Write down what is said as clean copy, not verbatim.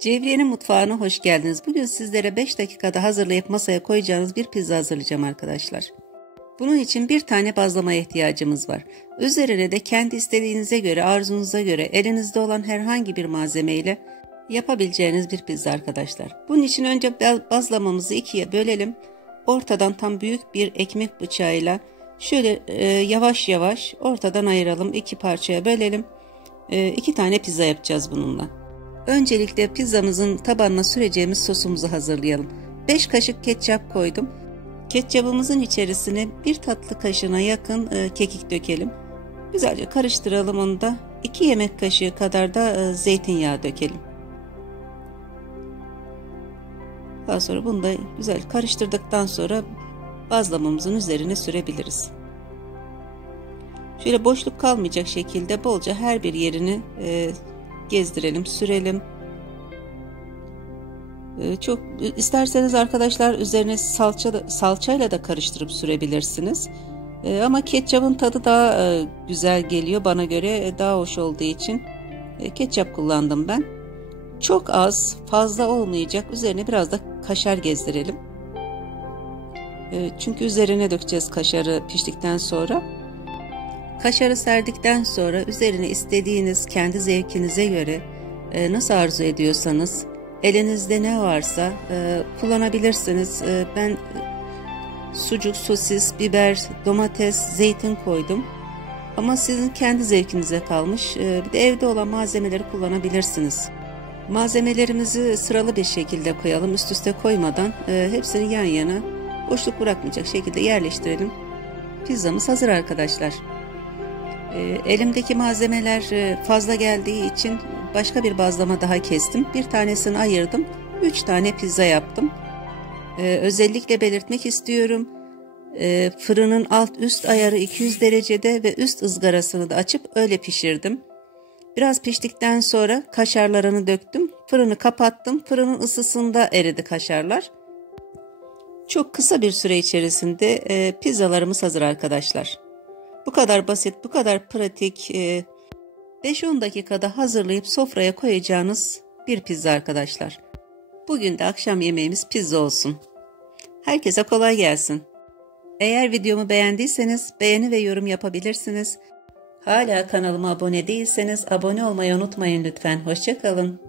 Cevriye'nin mutfağına hoş geldiniz. Bugün sizlere 5 dakikada hazırlayıp masaya koyacağınız bir pizza hazırlayacağım arkadaşlar. Bunun için bir tane bazlamaya ihtiyacımız var. Üzerine de kendi istediğinize göre, arzunuza göre, elinizde olan herhangi bir malzemeyle yapabileceğiniz bir pizza arkadaşlar. Bunun için önce bazlamamızı ikiye bölelim. Ortadan tam büyük bir ekmek bıçağıyla şöyle yavaş yavaş ortadan ayıralım. 2 parçaya bölelim. 2 tane pizza yapacağız bununla. Öncelikle pizzamızın tabanına süreceğimiz sosumuzu hazırlayalım. 5 kaşık ketçap koydum. Ketçabımızın içerisine 1 tatlı kaşığına yakın kekik dökelim. Güzelce karıştıralım onu da. 2 yemek kaşığı kadar da zeytinyağı dökelim. Daha sonra bunu da güzel karıştırdıktan sonra bazlamamızın üzerine sürebiliriz. Şöyle boşluk kalmayacak şekilde bolca her bir yerini gezdirelim, sürelim. Çok isterseniz arkadaşlar üzerine salçayla da karıştırıp sürebilirsiniz. Ama ketçapın tadı daha güzel geliyor bana göre, daha hoş olduğu için ketçap kullandım ben. Çok az, fazla olmayacak. Üzerine biraz da kaşar gezdirelim. Çünkü üzerine dökeceğiz kaşarı piştikten sonra. Kaşarı serdikten sonra üzerine istediğiniz, kendi zevkinize göre nasıl arzu ediyorsanız, elinizde ne varsa kullanabilirsiniz. Ben sucuk, sosis, biber, domates, zeytin koydum. Ama sizin kendi zevkinize kalmış. Bir de evde olan malzemeleri kullanabilirsiniz. Malzemelerimizi sıralı bir şekilde koyalım, üst üste koymadan hepsini yan yana boşluk bırakmayacak şekilde yerleştirelim. Pizzamız hazır arkadaşlar. Elimdeki malzemeler fazla geldiği için başka bir bazlama daha kestim. Bir tanesini ayırdım. 3 tane pizza yaptım. Özellikle belirtmek istiyorum. Fırının alt üst ayarı 200 derecede ve üst ızgarasını da açıp öyle pişirdim. Biraz piştikten sonra kaşarlarını döktüm. Fırını kapattım. Fırının ısısında eridi kaşarlar. Çok kısa bir süre içerisinde pizzalarımız hazır arkadaşlar. Bu kadar basit, bu kadar pratik, 5-10 dakikada hazırlayıp sofraya koyacağınız bir pizza arkadaşlar. Bugün de akşam yemeğimiz pizza olsun. Herkese kolay gelsin. Eğer videomu beğendiyseniz beğeni ve yorum yapabilirsiniz. Hala kanalıma abone değilseniz abone olmayı unutmayın lütfen. Hoşça kalın.